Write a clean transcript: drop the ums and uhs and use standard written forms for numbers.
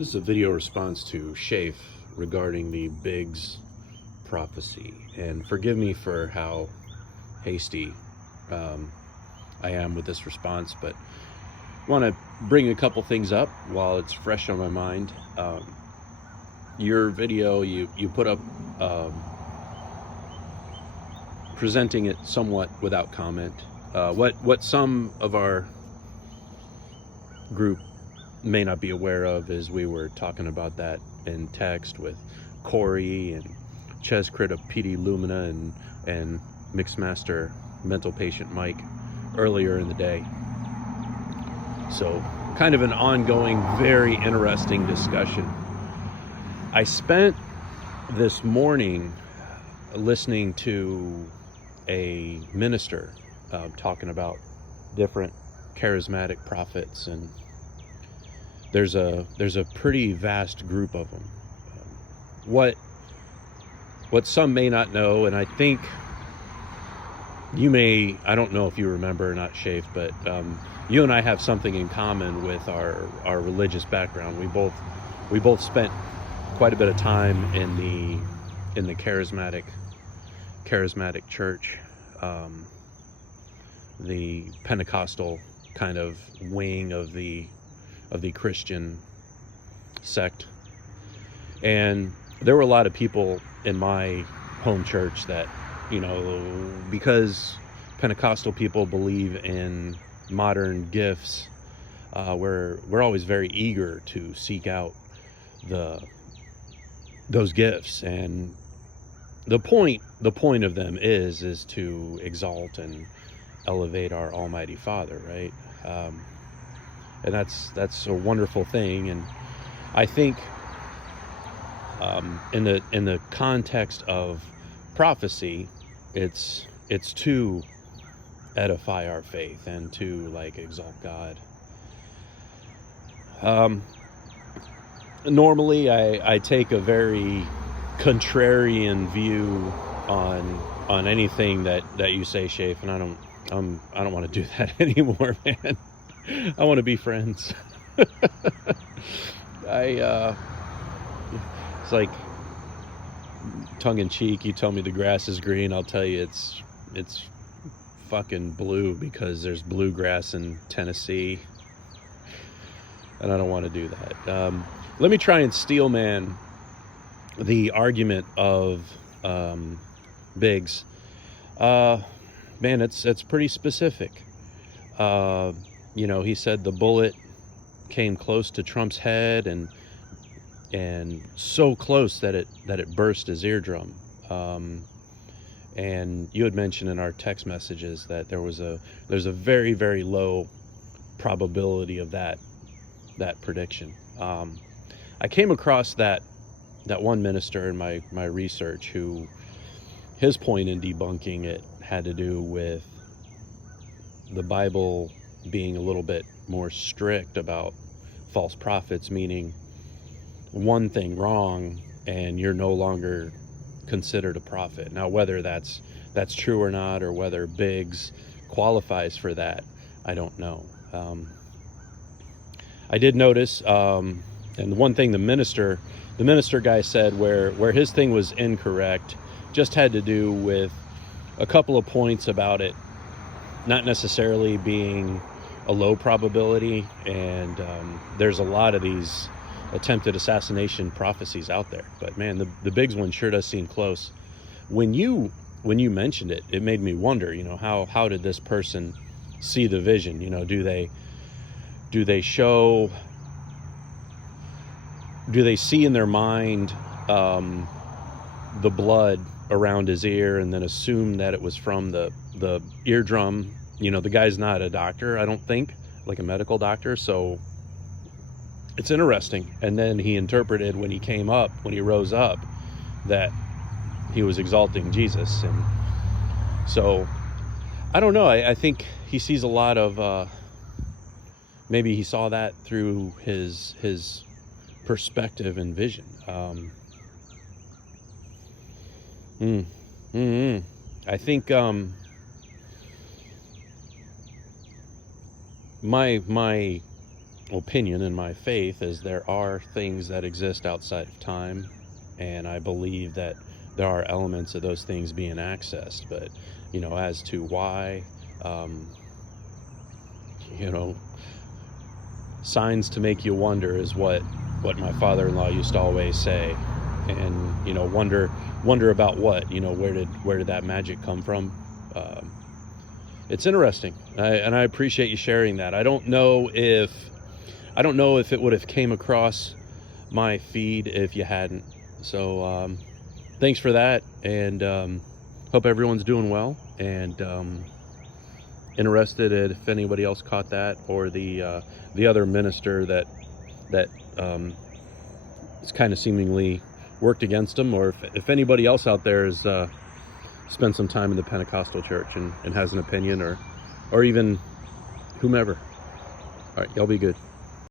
This is a video response to Shafe regarding the Biggs prophecy. And forgive me for how hasty I am with this response, but I want to bring a couple things up while it's fresh on my mind. Your video, you put up presenting it somewhat without comment. What some of our group may not be aware of is we were talking about that in text with Corey and Cheskrit of PD Lumina and Mixmaster Mental Patient Mike earlier in the day. So kind of an ongoing, very interesting discussion. I spent this morning listening to a minister talking about different charismatic prophets, and there's a pretty vast group of them. What some may not know, and I think you may, I don't know if you remember or not, Shafe, but you and I have something in common with our religious background. We both spent quite a bit of time in the charismatic church, the Pentecostal kind of wing of the Christian sect. And there were a lot of people in my home church that, because Pentecostal people believe in modern gifts, we're always very eager to seek out those gifts. And the point of them is to exalt and elevate our Almighty Father, right? And that's a wonderful thing. And I think in the context of prophecy, it's to edify our faith and to exalt God. Normally I take a very contrarian view on anything that you say, Shafe, and I don't want to do that anymore, man. I want to be friends. It's like tongue-in-cheek. You tell me the grass is green, I'll tell you it's fucking blue because there's bluegrass in Tennessee, and I don't want to do that. Let me try and steelman the argument of Biggs. Man, it's pretty specific. He said the bullet came close to Trump's head and so close that it burst his eardrum. And you had mentioned in our text messages that there's a very, very low probability of that prediction. I came across that one minister in my research who his point in debunking it had to do with the Bible being a little bit more strict about false prophets, meaning one thing wrong and you're no longer considered a prophet. Now, whether that's true or not, or whether Biggs qualifies for that, I don't know. I did notice, and one thing the minister guy said where his thing was incorrect just had to do with a couple of points about it not necessarily being a low probability, and there's a lot of these attempted assassination prophecies out there, but man, the Biggs one sure does seem close. When you mentioned it, it made me wonder, how did this person see the vision? Do they see in their mind the blood around his ear and then assume that it was from the eardrum? The guy's not a doctor, I don't think, like a medical doctor, so it's interesting. And then he interpreted when he rose up, that he was exalting Jesus. And so I don't know, I think he sees a lot of maybe he saw that through his perspective and vision. I think my opinion in my faith is there are things that exist outside of time, and I believe that there are elements of those things being accessed. But as to why, signs to make you wonder is what my father-in-law used to always say. And wonder about what, where did that magic come from? It's interesting, and I appreciate you sharing that. I don't know if it would have came across my feed if you hadn't. So thanks for that, and hope everyone's doing well. And interested if anybody else caught that, or the other minister that is kind of seemingly worked against him, or if anybody else out there has spent some time in the Pentecostal church and has an opinion, or even whomever. All right, y'all be good.